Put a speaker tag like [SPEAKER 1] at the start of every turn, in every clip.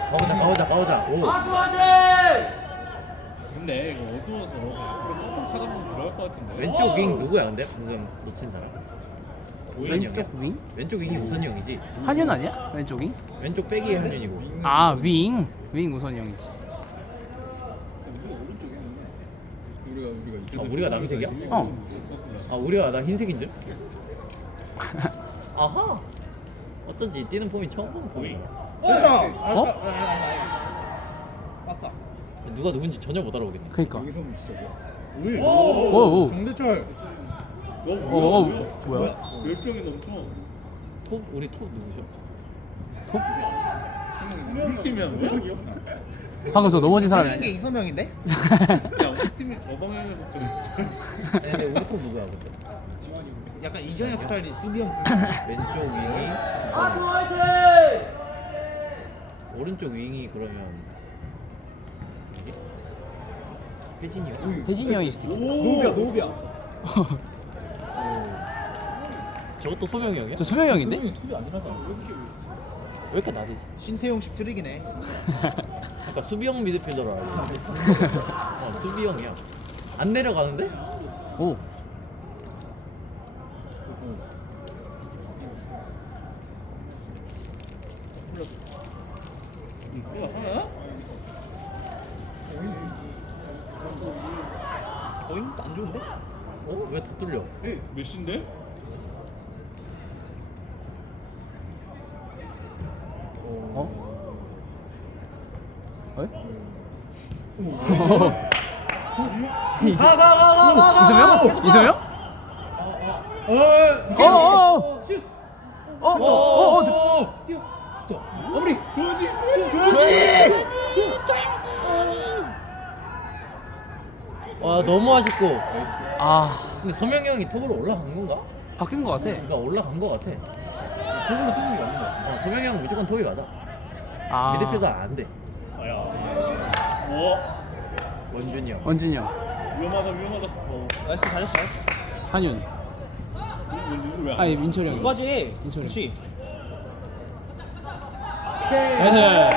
[SPEAKER 1] 가보자. 오.
[SPEAKER 2] 근데 이거 어두워서 앞으로 뻥뻥 쳐다보면 들어갈 것 같은데.
[SPEAKER 1] 왼쪽 윙 누구야 근데 방금 놓친 사람? 우선이 형이야?
[SPEAKER 3] 왼쪽 윙?
[SPEAKER 1] 왼쪽 윙이 우선이 형이지.
[SPEAKER 3] 한윤 아니야? 왼쪽 윙?
[SPEAKER 1] 왼쪽 백이 한윤이고.
[SPEAKER 3] 아 윙! 윙 우선이 형이지.
[SPEAKER 1] 아 우리가 남색이야?
[SPEAKER 3] 어.
[SPEAKER 1] 아 우리가 나 흰색인 줄? 아하. 어쩐지 뛰는 폼이 처음 보는 폼이.
[SPEAKER 3] 어?
[SPEAKER 4] 맞다.
[SPEAKER 1] 누가 누군지 전혀 못 알아보겠네.
[SPEAKER 3] 그니까.
[SPEAKER 4] 여기서 진짜 뭐야?
[SPEAKER 3] 오오.
[SPEAKER 4] 정대철.
[SPEAKER 3] 오 뭐야?
[SPEAKER 2] 열정이 넘쳐.
[SPEAKER 1] 톱 우리 톱 누구죠?
[SPEAKER 3] 톱?
[SPEAKER 2] 우리 팀이야 뭐야?
[SPEAKER 3] 방금 저 넘어진 사람이.
[SPEAKER 4] 게 이소명인데?
[SPEAKER 2] 야 우리 팀이 저 방향에서 좀.
[SPEAKER 1] 근데 우리 톱 누구야 근데?
[SPEAKER 4] 약간 이정현 스타일이 수비형.
[SPEAKER 1] 왼쪽 윙이 오른쪽 윙이 그러면 누구지? 혜진이 형?
[SPEAKER 3] 혜진이 형이 스티커.
[SPEAKER 4] 노비야.
[SPEAKER 1] 저것도 소명이 형이야?
[SPEAKER 3] 저 소명이 형인데?
[SPEAKER 1] 톱이 아니라서 왜 이렇게 나대지?
[SPEAKER 4] 신태용식 트릭이네.
[SPEAKER 1] 아까 수비형 미드필더로 알고 수비형이야. 안 내려가는데?
[SPEAKER 3] 오.
[SPEAKER 4] 안 좋은데?
[SPEAKER 1] 어? 왜 다 뚫려?
[SPEAKER 2] 몇 시인데?
[SPEAKER 3] 어? 어? 이소명? 이소명? 어어어! 어어어!
[SPEAKER 4] 어머니.
[SPEAKER 1] 와 너무 아쉽고.
[SPEAKER 3] 아
[SPEAKER 1] 근데 서명이 형이 톱으로 올라간 건가?
[SPEAKER 3] 바뀐 것 같아.
[SPEAKER 1] 그러니까 올라간 거 같아. 톱으로 뛰는 게 맞는 거 같아. 서명이 형은 무조건 톱이 맞아.
[SPEAKER 3] 아
[SPEAKER 1] 미드필더 안 돼.
[SPEAKER 2] 아야. 어?
[SPEAKER 1] 원준이 형.
[SPEAKER 3] 원진이 형,
[SPEAKER 2] 위험하다.
[SPEAKER 4] 나이스 잘했어.
[SPEAKER 3] 한윤,
[SPEAKER 2] 누구 왜?
[SPEAKER 3] 아니 민철이 형.
[SPEAKER 4] 이거지.
[SPEAKER 3] 민철이.
[SPEAKER 4] 그렇지.
[SPEAKER 3] 나이스.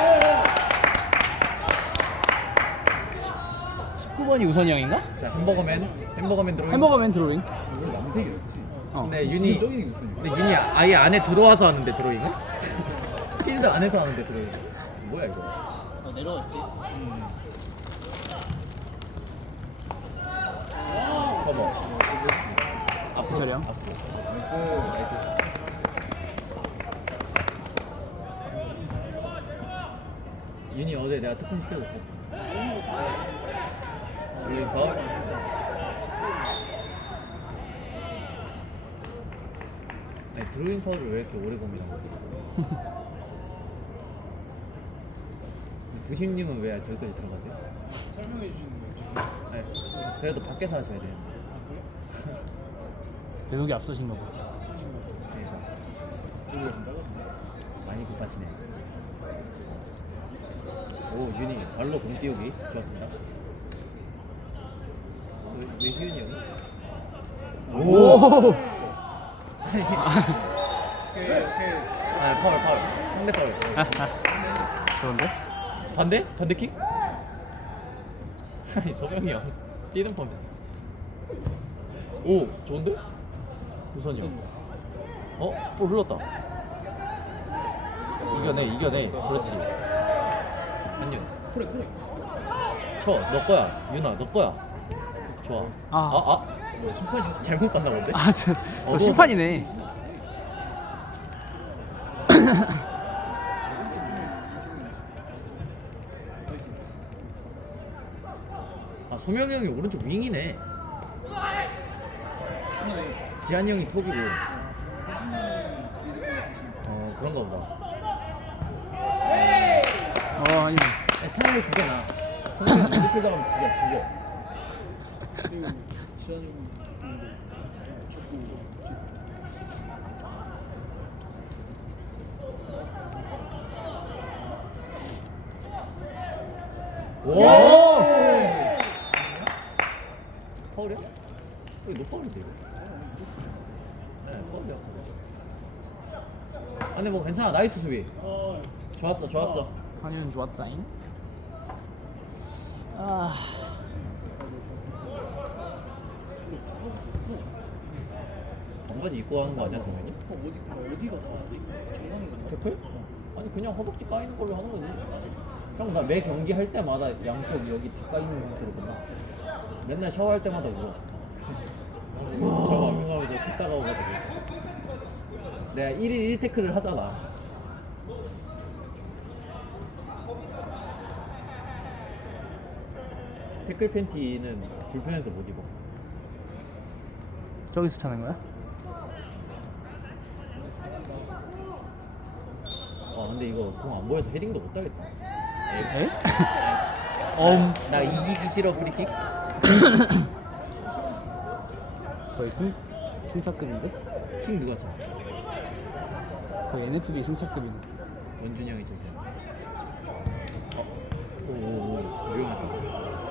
[SPEAKER 3] 19번이 우선이 형인가?
[SPEAKER 1] 자 햄버거맨 들어오는.
[SPEAKER 3] 햄버거맨 드로잉.
[SPEAKER 4] 이건 남색이었지.
[SPEAKER 3] 어.
[SPEAKER 1] 근데 윤이
[SPEAKER 4] 진적인 우선이야.
[SPEAKER 1] 근데 윤이 아예 안에 들어와서 하는데 드로잉을? 필드 안에서 하는데 드로잉. 뭐야 이거?
[SPEAKER 4] 내려왔을게.
[SPEAKER 1] 커버.
[SPEAKER 3] 민철이 형.
[SPEAKER 1] 나이스. 윤이 어제 내가 특훈 시켜줬어. 드로잉 파울. 아니 드로잉 파울을 왜 이렇게 오래 고민한 거야? 부심님은 왜 저기까지 들어가세요?
[SPEAKER 2] 설명해 주시는 거예요.
[SPEAKER 1] 네. 그래도 밖에서 하셔야 돼요.
[SPEAKER 3] 배속이 앞서신가 보다.
[SPEAKER 1] 그래서 많이 급하시네. 오 윤이 발로 공 띄우기 좋았습니다. 왜 희윤이 형이?
[SPEAKER 3] 오.
[SPEAKER 1] 아 파울 상대 파울.
[SPEAKER 3] 좋은데?
[SPEAKER 1] 반대킥? 아니 서병이 형 뛰는 폼이. 오 좋은데? 우선이 형. 볼 흘렀다. 이겨내. 그렇지. 한윤.
[SPEAKER 4] 그래.
[SPEAKER 1] 너 거야. 윤아 너 거야. 좋아. 심판이 잘못 봤나 본데?
[SPEAKER 3] 저
[SPEAKER 1] 어두워서.
[SPEAKER 3] 심판이네.
[SPEAKER 1] 소명이 형이 오른쪽 윙이네. 지한이 형이 톱이고. 그런가 보다.
[SPEAKER 3] 아니.
[SPEAKER 1] 차라리 그게 나. 소명이 형 미드필더 하면 죽어. 오! 파울이야? 이거 노파울인데 이거? 네 파울이야. 근데 뭐 괜찮아. 나이스 수비. 좋았어.
[SPEAKER 3] 한현 좋았다잉. 아.
[SPEAKER 1] 반바지 입고 하는 거 아니야 당연히?
[SPEAKER 4] 어디가 다르지? 장난이가
[SPEAKER 1] 태클? 아니 그냥 허벅지 까이는 걸로 하는 거지. 형 나 매 경기 할 때마다 양쪽 여기 다 까이는 상태로 끝나. 맨날 샤워할 때마다 울어. 저 앞에 가면 너 따가워가지고. 내가 1일 1태클을 하잖아. 태클 팬티는 불편해서 못 입어.
[SPEAKER 3] 저기서 차는 거야?
[SPEAKER 1] 근데 이거 공 안 보여서 헤딩도 못 하겠다.
[SPEAKER 3] 에?
[SPEAKER 1] 나 이기기 싫어 프리킥.
[SPEAKER 3] 거의 승차급인데?
[SPEAKER 1] 킹 누가 쳐?
[SPEAKER 3] 거의 NFB 승차급이네.
[SPEAKER 1] 원준이 형이 쳐서. 오오오 위험하다.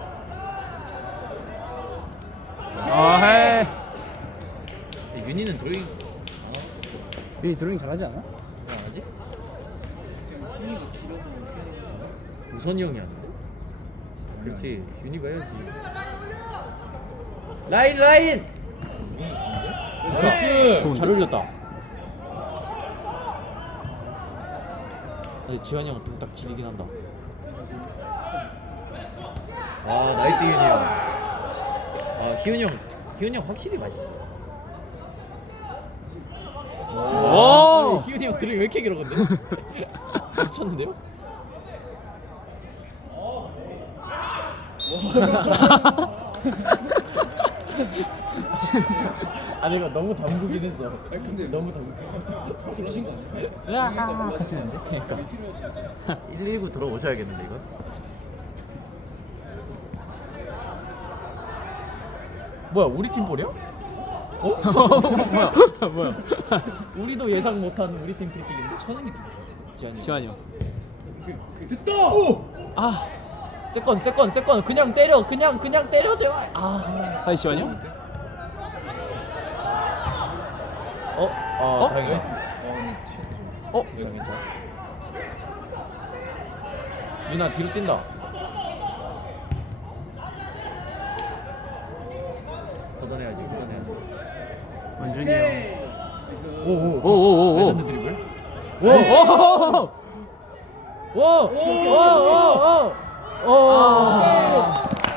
[SPEAKER 3] 아, 해.
[SPEAKER 1] 윤희는 드로잉
[SPEAKER 3] 이 드로잉 잘하지 않아?
[SPEAKER 1] 안 하지?
[SPEAKER 4] 힘이 길어서
[SPEAKER 1] 우선이 형이 하는데? 그렇지 윤희가 해야지. 라인
[SPEAKER 2] 나이스.
[SPEAKER 3] 좋은데?
[SPEAKER 1] 잘 올렸다. 아니 지환이 형 등 딱 지리긴 한다. 와 나이스 윤희 형. 희훈이 형 확실히 맛있어.
[SPEAKER 3] 오!
[SPEAKER 1] 희훈이 형 드립 왜 이렇게 길어 근데? 미쳤는데요? 아니 이거 너무 담그긴 했어.
[SPEAKER 4] 아니 근데
[SPEAKER 1] 너무 담그.
[SPEAKER 4] 그러신 거 아니야?
[SPEAKER 3] 으아 하시는데?
[SPEAKER 1] 그러니까 119 들어오셔야겠는데 이건. 뭐야 우리 팀 볼이야? 어?
[SPEAKER 3] 뭐야?
[SPEAKER 1] 우리도 예상 못한 우리 팀 프리킥인데 천은이 누구야? 지한이.
[SPEAKER 3] 지환이 형.
[SPEAKER 4] 됐다! 오!
[SPEAKER 3] 아,
[SPEAKER 1] 세컨 그냥 때려 그냥 때려 제발.
[SPEAKER 3] 다시 지환이 형?
[SPEAKER 1] 다행이다. 괜찮아. 유나 뒤로 뛴다. 걷어내야지.
[SPEAKER 3] 원준이 형.
[SPEAKER 1] 오오오오 레전드 드리블. 오.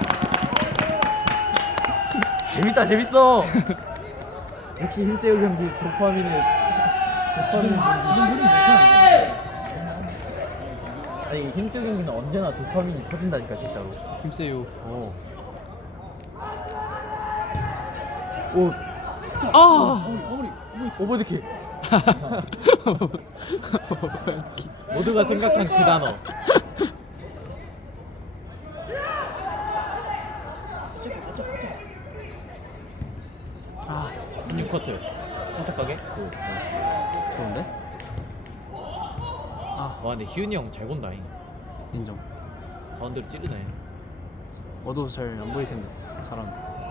[SPEAKER 1] 재밌어. 역시 힘세우 경기 도파민을.
[SPEAKER 4] 지금 보면 괜찮은데?
[SPEAKER 1] 아니 힘세우 경기는 언제나 도파민이 터진다니까 진짜로.
[SPEAKER 3] 힘세요.
[SPEAKER 1] 오.
[SPEAKER 4] 어머니
[SPEAKER 1] 오버드킥. 모두가 생각한 그 단어.
[SPEAKER 3] 아,
[SPEAKER 1] 6쿼트 침착하게.
[SPEAKER 3] 좋은데? 아,
[SPEAKER 1] 와 근데 희훈이 형 잘 본다잉.
[SPEAKER 3] 인정.
[SPEAKER 1] 가운데로 찌르네.
[SPEAKER 3] 어두워서 잘 안 보일 텐데. 잘함.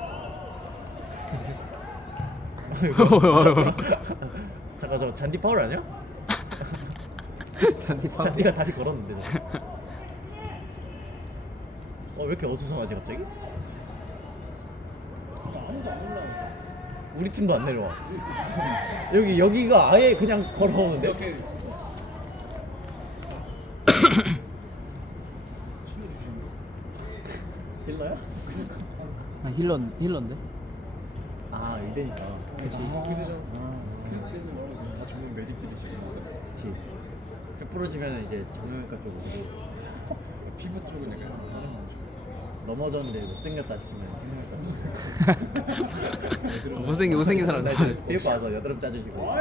[SPEAKER 1] 잠깐 저 잔디 파울 아니야?
[SPEAKER 3] 잔디 파.
[SPEAKER 1] 잔디가 다시 걸었는데. 왜 이렇게 어수선하지 갑자기?
[SPEAKER 4] 아무도 안 올라와.
[SPEAKER 1] 우리 팀도 안 내려와. 여기가 아예 그냥 걸어오는데.
[SPEAKER 4] 이렇게
[SPEAKER 1] 힐러야?
[SPEAKER 3] 아, 힐러인데?
[SPEAKER 1] 아 의대니까.
[SPEAKER 3] 그치.
[SPEAKER 4] 그대전 그래서 계속 말하고 있어. 다 전문 메딕들이시고
[SPEAKER 1] 그렇지. 부러지면 이제 정형외과 쪽으로
[SPEAKER 4] 피부 쪽은 약간 다른 거죠.
[SPEAKER 1] 넘어졌는데 못생겼다 싶으면 성형외과 쪽으로.
[SPEAKER 3] 못생긴 사람.
[SPEAKER 1] 나 이제 피부 와서 여드름 짜주시고.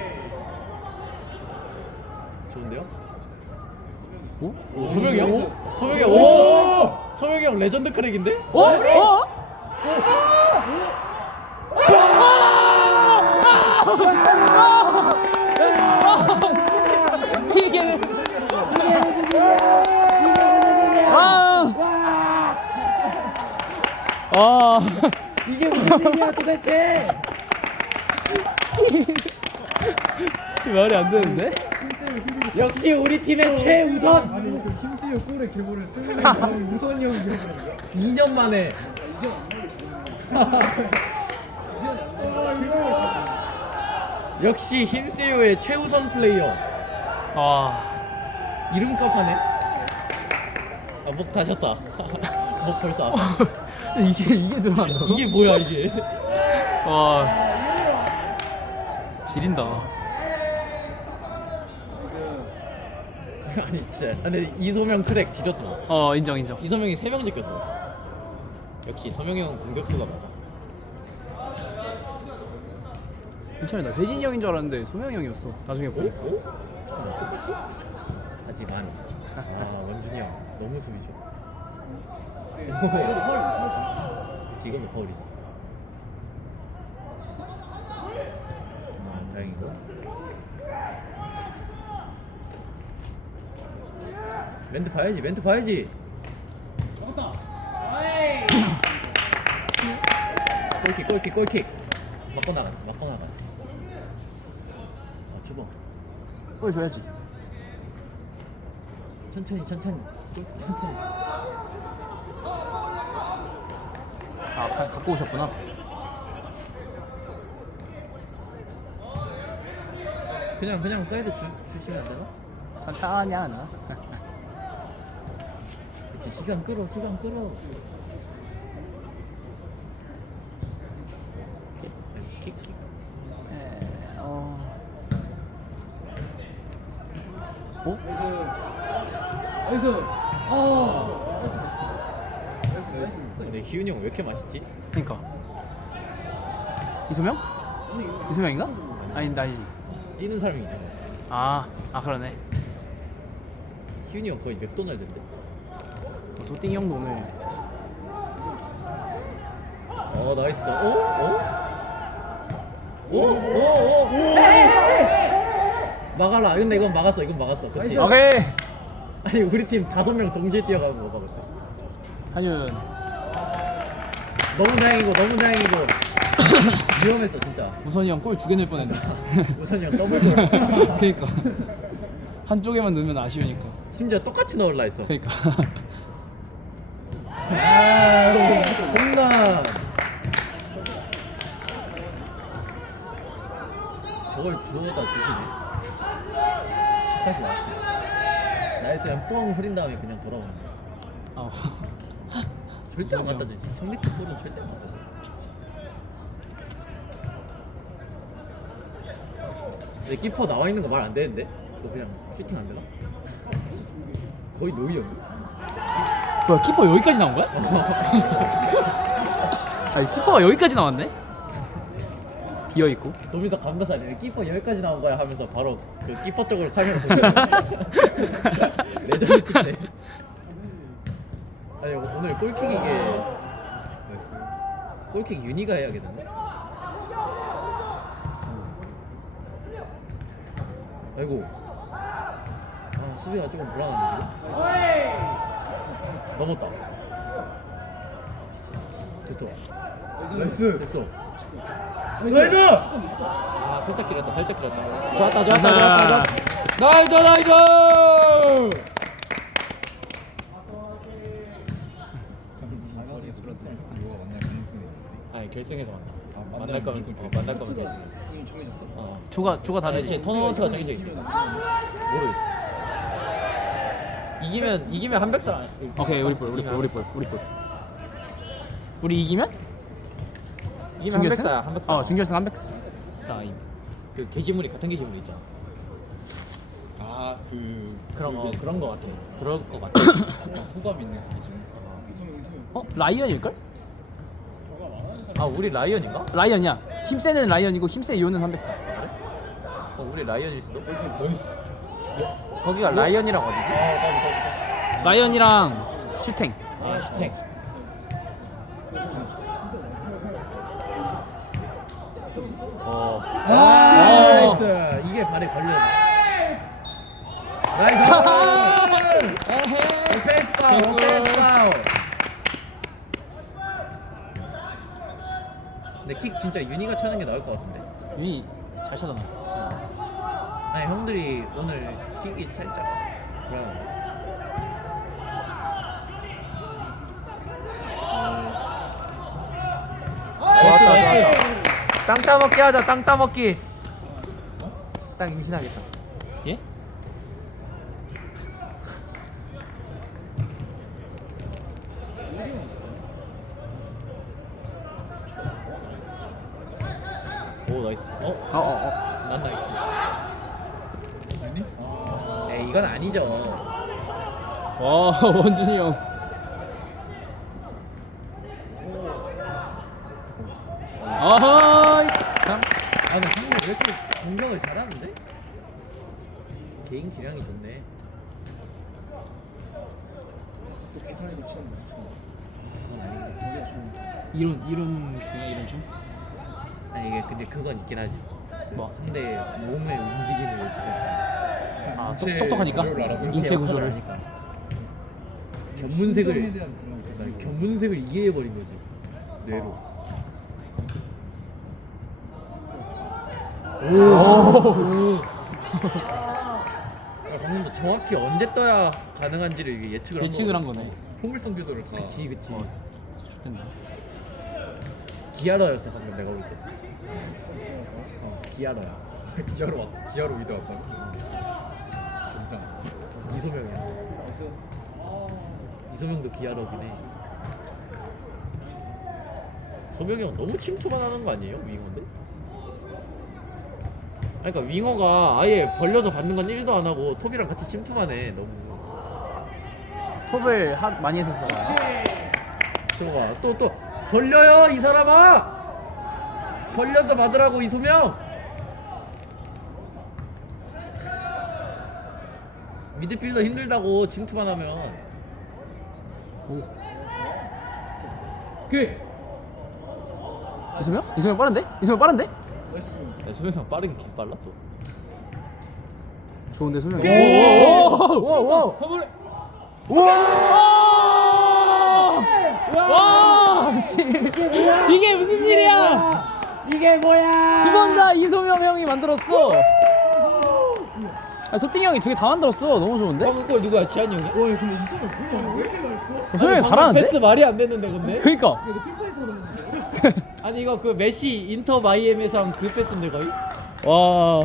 [SPEAKER 1] 좋은데요?
[SPEAKER 3] 오?
[SPEAKER 1] 소명이 형? 소명이 형 어딨어? 소명이 형 레전드 크랙인데?
[SPEAKER 3] 이게
[SPEAKER 1] 이게 무슨 일이야 도대체?
[SPEAKER 3] 말이 안 되는데?
[SPEAKER 1] 역시 우리 팀의 최우선
[SPEAKER 4] 흰수유 골의 계보를 쓰는 경험이 우선이 형이 기억나는 거야?
[SPEAKER 1] 2년 만에.
[SPEAKER 4] 이지현 안 나오게 잘했는데. 이지현 안 나오게 그걸 다시.
[SPEAKER 1] 역시 흰수요의 최우선 플레이어.
[SPEAKER 3] 아
[SPEAKER 1] 이름값 하네. 아, 목 다셨다. 목 벌써 아파.
[SPEAKER 3] 이게 들어간다고?
[SPEAKER 1] 이게 뭐야 이게?
[SPEAKER 3] 와 지린다.
[SPEAKER 1] 아니 진짜. 근데 이소명 크랙 지렸어.
[SPEAKER 3] 인정 인정.
[SPEAKER 1] 이소명이 3명 지켰어. 역시 서명이 형 공격수가 맞아.
[SPEAKER 3] 괜찮아. 나 회진이 형인 줄 알았는데 소명이 형이었어. 나중에
[SPEAKER 1] 오?
[SPEAKER 3] 보니까.
[SPEAKER 1] 오? 잠깐만 똑같이? 하지만 원준이 형 너무 수비 좋아.
[SPEAKER 4] 이것도 파울이지.
[SPEAKER 1] 그치 이건 파울이지. 다행이고. 멘트 봐야지 멘트 봐야지. 골킥 맞고 나갔어. 아 주범
[SPEAKER 3] 보여줘야지.
[SPEAKER 1] 천천히 천천히.
[SPEAKER 3] 갖고 오셨구나.
[SPEAKER 1] 그냥 사이드 주시면 안 되나?
[SPEAKER 3] 천천히 하나.
[SPEAKER 1] 그치 시간 끌어. 킥.
[SPEAKER 4] 나이스. 나이스.
[SPEAKER 1] 근데 희훈이 형 왜 이렇게 맛있지?
[SPEAKER 3] 그러니까 이소명? 이소명인가? 아니지.
[SPEAKER 1] 뛰는 사람이 이상해.
[SPEAKER 3] 아 그러네.
[SPEAKER 1] 희훈이 형 거의 맥도날드인데?
[SPEAKER 3] 소띵이 형도 오늘
[SPEAKER 1] 나이스 거. 오? 막아라. 근데 이건 막았어. 그치?
[SPEAKER 4] 나이스.
[SPEAKER 3] 오케이.
[SPEAKER 1] 아니 우리 팀 5명 동시에 뛰어가는 거 봐.
[SPEAKER 3] 한윤
[SPEAKER 1] 너무 다행이고 위험했어 진짜.
[SPEAKER 3] 우선이 형 골 2개 넣을 뻔했네.
[SPEAKER 1] 우선이 형 더블 골.
[SPEAKER 3] 그러니까 한쪽에만 넣으면 아쉬우니까.
[SPEAKER 1] 심지어 똑같이 넣을라 했어.
[SPEAKER 3] 그러니까
[SPEAKER 1] 홈런. 저걸 주워다 주시네. 착하시 나왔지. 나이스 그냥 뻥 흐린 다음에 그냥 돌아오는 거야. 절대 안 갖다 주지. 성리트 볼은 절대 안 갖다 줘. 근데 키퍼 나와 있는 거 말 안 되는데? 너 그냥 슈팅 안 되나? 거의 노이였네.
[SPEAKER 3] 뭐야 키퍼 여기까지 나온 거야? 아니 키퍼가 여기까지 나왔네? 비어 있고.
[SPEAKER 1] 노민석 감독사님 키퍼 여기까지 나온 거야 하면서 바로 그 키퍼 쪽으로 카메라 돌려. 레전드 때. 아니 오늘 골킥 이게 골킥 윤희가 해야겠는데? 아이고. 수비가 조금 불안한데 지금? 넘었다. 됐다.
[SPEAKER 4] 나이스.
[SPEAKER 1] 됐어.
[SPEAKER 4] 나이스.
[SPEAKER 1] 살짝 길었다. 좋았다.
[SPEAKER 4] 나이스.
[SPEAKER 1] 아니 결승에서 만나.
[SPEAKER 4] 아,
[SPEAKER 1] 만날 거면
[SPEAKER 4] 무조건
[SPEAKER 1] 만날 거면 결승.
[SPEAKER 4] 형이 정해졌어?
[SPEAKER 3] 조가 다르지.
[SPEAKER 1] 제 토너먼트가 정해져 있어. 모르겠어. 이기면 한백사.
[SPEAKER 3] 오케이 우리 볼. 우리 이기면?
[SPEAKER 1] 이기면 한백사야. 한백사.
[SPEAKER 3] 준결승 한백사임.
[SPEAKER 1] 그 게시물이 같은 게시물 있잖아. 그런 거 같아. 그럴 거 같아.
[SPEAKER 4] 소감 있는 기준. 이소명.
[SPEAKER 3] 라이언일걸?
[SPEAKER 1] 아 우리 라이언인가?
[SPEAKER 3] 라이언이야. 힘세는 라이언이고 힘세 이호는 한백사.
[SPEAKER 1] 그래? 우리 라이언일 수도.
[SPEAKER 4] 나이스.
[SPEAKER 1] 거기가 라이언이랑 어디지?
[SPEAKER 3] 라이언이랑 슈탱.
[SPEAKER 1] 슈탱. 나이스. 이게 발에 걸려. 나이스. 오펜스 파울. 근데 킥 진짜 윤희가 차는 게 나을 것 같은데.
[SPEAKER 3] 윤이 잘 차잖아.
[SPEAKER 1] 아니 형들이 오늘 킥이 살짝 불안한데. 나이스. 땅 따먹기 하자. 땅 따먹기. 땅 임신하겠다.
[SPEAKER 3] 예?
[SPEAKER 1] 오 나이스. 난 나이스.
[SPEAKER 4] 아니?
[SPEAKER 1] 에이 이건 아니죠.
[SPEAKER 3] 와 원준이 형. 아하. 참.
[SPEAKER 1] 아 근데 한국 왜 이렇게 공격을 잘하는데? 개인 기량이 좋네.
[SPEAKER 4] 또 계산해서 치는 거야.
[SPEAKER 1] 그건 아닌데.
[SPEAKER 4] 우리가 좀
[SPEAKER 3] 이론 중에 이론 중?
[SPEAKER 1] 아니 이게 근데 그건 있긴 하지.
[SPEAKER 3] 뭐?
[SPEAKER 1] 상대 몸의 움직임을 예측할 수 있는.
[SPEAKER 3] 아
[SPEAKER 4] 인체
[SPEAKER 3] 똑똑하니까.
[SPEAKER 4] 구조를 알아보는
[SPEAKER 3] 인체
[SPEAKER 1] 역할을
[SPEAKER 3] 구조를.
[SPEAKER 1] 하니까.
[SPEAKER 4] 신경에
[SPEAKER 1] 견문색을
[SPEAKER 4] 대한 그런 게
[SPEAKER 1] 아니, 견문색을 이해해 버린 거지. 뇌로. 방금 도 정확히 언제 떠야 가능한지를 이게
[SPEAKER 3] 예측을 한 거네.
[SPEAKER 4] 포물선 궤도를 다.
[SPEAKER 1] 그치 그치.
[SPEAKER 3] 좋겠네.
[SPEAKER 1] 기아러였어 방금 내가 볼 때. 기아러야.
[SPEAKER 4] 기아로 이다 왔다고. 굉장.
[SPEAKER 1] 이소명이야. 이소명도 기아러긴 해. 소명이 형 너무 침투만 하는 거 아니에요 윙어인데? 아니, 그러니까 윙어가 아예 벌려서 받는 건 1도 안 하고 톱이랑 같이 침투만 해. 너무.
[SPEAKER 3] 톱을 많이 했었어.
[SPEAKER 1] 저거 봐. 또 벌려요 이 사람아. 벌려서 받으라고 이소명. 미드필더 힘들다고 침투만 하면.
[SPEAKER 3] 오.
[SPEAKER 1] 그.
[SPEAKER 3] 이수명? 이수명 빠른데? 이수명 빠른데?
[SPEAKER 4] 나이스.
[SPEAKER 1] 야, 소명 형 빠르긴 개 빨라 또.
[SPEAKER 3] 좋은데 수명.
[SPEAKER 1] 오!
[SPEAKER 4] 화물에.
[SPEAKER 3] 와! 씨. 이게 무슨 일이야?
[SPEAKER 1] 이게 뭐야?
[SPEAKER 3] 두 번 다 이소명 형이 만들었어. 아, 소띵이 형이 두 개 다 만들었어. 너무 좋은데?
[SPEAKER 1] 방금 골 누구야? 지한이 형이야?
[SPEAKER 4] 와 근데 이소는 뭐냐? 왜 이렇게 잘했어?
[SPEAKER 3] 소명이
[SPEAKER 1] 아니, 방금
[SPEAKER 3] 잘하는데?
[SPEAKER 1] 패스 말이 안 됐는데 근데?
[SPEAKER 3] 그니까.
[SPEAKER 4] 이거 피파에서 그런 건데.
[SPEAKER 1] 아니 이거 그 메시 인터 마이애미에서 한 그 패스인데 거의?
[SPEAKER 3] 와.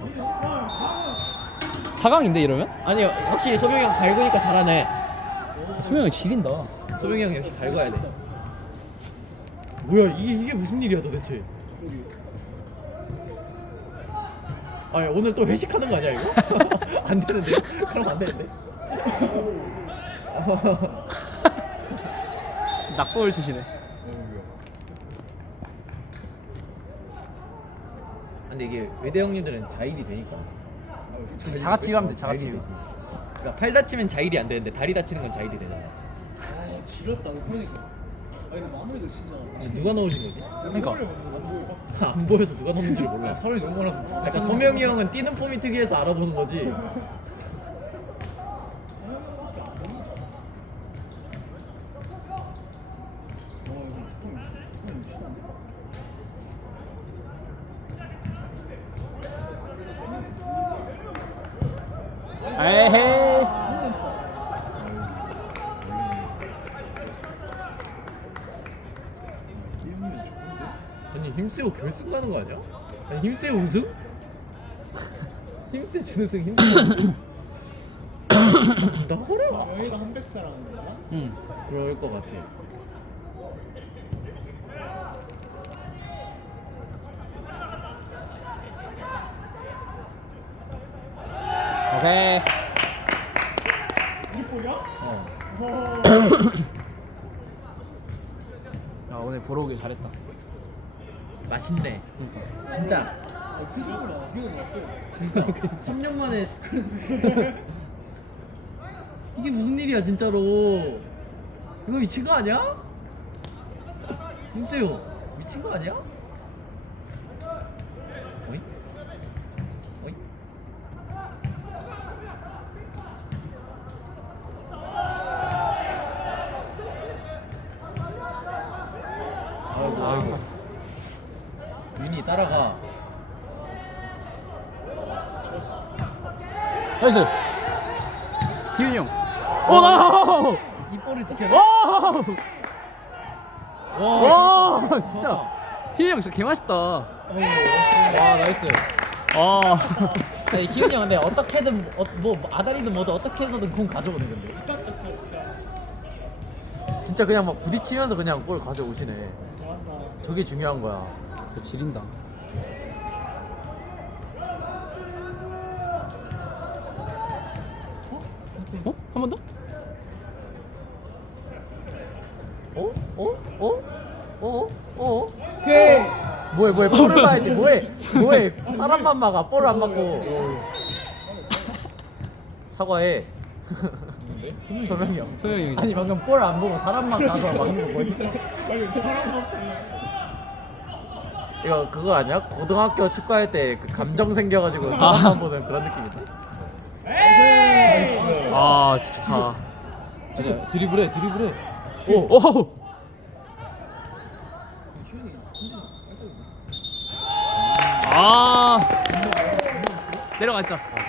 [SPEAKER 3] 4강인데 이러면?
[SPEAKER 1] 아니 확실히 소명이 형 갈구니까 잘하네.
[SPEAKER 3] 소명이 지린다.
[SPEAKER 1] 소명이 형 역시 갈궈야 돼. 뭐야 이게 무슨 일이야 도대체? 아니 오늘 또 회식하는 거 아니야 이거? 안 되는데? 그럼 안 되는데?
[SPEAKER 3] 낙법을 치시네.
[SPEAKER 1] 근데 이게 외대 형님들은 자일이 되니까.
[SPEAKER 3] 자가치 가면 돼, 자가치.
[SPEAKER 1] 자일이 되지. 그러니까 팔 다치면 자일이 안 되는데 다리 다치는 건 자일이 되잖아.
[SPEAKER 4] 아 지렸다. 그러니까. 아 근데 마무리도 진짜.
[SPEAKER 1] 근데 누가 넣으신 거지?
[SPEAKER 3] 그러니까.
[SPEAKER 4] 안 보여 봤어.
[SPEAKER 1] 안 보여서 누가 넣는지를 몰라.
[SPEAKER 4] 사람이 너무 많아서.
[SPEAKER 1] 약간 소명이 형은 뛰는 폼이 특이해서 알아보는 거지.
[SPEAKER 4] 이거 뚜껑이 심한데?
[SPEAKER 3] 에헤이.
[SPEAKER 1] 아니 힘세고 결승 가는 거 아니야? 아니 힘세 우승? 힘세 준우승 힘세 우승? 나 호래와.
[SPEAKER 4] 여기가 한백사라는 거야?
[SPEAKER 3] 응.
[SPEAKER 1] 그럴 것 같아.
[SPEAKER 3] 오케이.
[SPEAKER 4] 이게 볼이야?
[SPEAKER 1] 어.
[SPEAKER 3] 야, 오늘 보러 오길 잘했다.
[SPEAKER 1] 맛있네.
[SPEAKER 3] 그러니까.
[SPEAKER 1] 진짜.
[SPEAKER 4] 그거구나. 이거 나왔어요.
[SPEAKER 1] 그러니까 3년 만에 이게 무슨 일이야 진짜로. 이거 미친 거 아니야? 힘세요. 미친 거 아니야? 어이? 어이? 아이고 아이고. 윤이 따라가.
[SPEAKER 3] 나이스. 희윤이 형. 오, 나.
[SPEAKER 1] 이 볼을 지켜내.
[SPEAKER 3] 와.
[SPEAKER 1] 와,
[SPEAKER 3] 와, 진짜. 희현이 형 진짜 개맛있다.
[SPEAKER 1] 와 나이스.
[SPEAKER 3] 아
[SPEAKER 1] 진짜 이 기훈이 형 근데 어떻게든 뭐 아다리든 뭐든 어떻게 해서든 공 가져오는 건데. 진짜 그냥 막 부딪히면서 그냥 볼 가져오시네. 저게 중요한 거야.
[SPEAKER 3] 진짜 지린다. 어? 한 번 더?
[SPEAKER 1] 어? 어? 어? 어? 어?
[SPEAKER 4] 오케이.
[SPEAKER 1] 뭐해 볼을 봐야지 뭐해 사람만 막아 볼을 안 맞고 사과해. 서명이 형.
[SPEAKER 3] 서명이 형이죠.
[SPEAKER 1] 아니 방금 볼 안 보고 사람만 가서 막는 거 뭐야?
[SPEAKER 4] 아니 사람만
[SPEAKER 1] 이거 그거 아니야? 고등학교 축구할 때 그 감정 생겨가지고 사람만 보는 그런 느낌인데?
[SPEAKER 3] 아 진짜 좋다.
[SPEAKER 1] 아니야 드리블해
[SPEAKER 3] 오. 아 내려가 있자.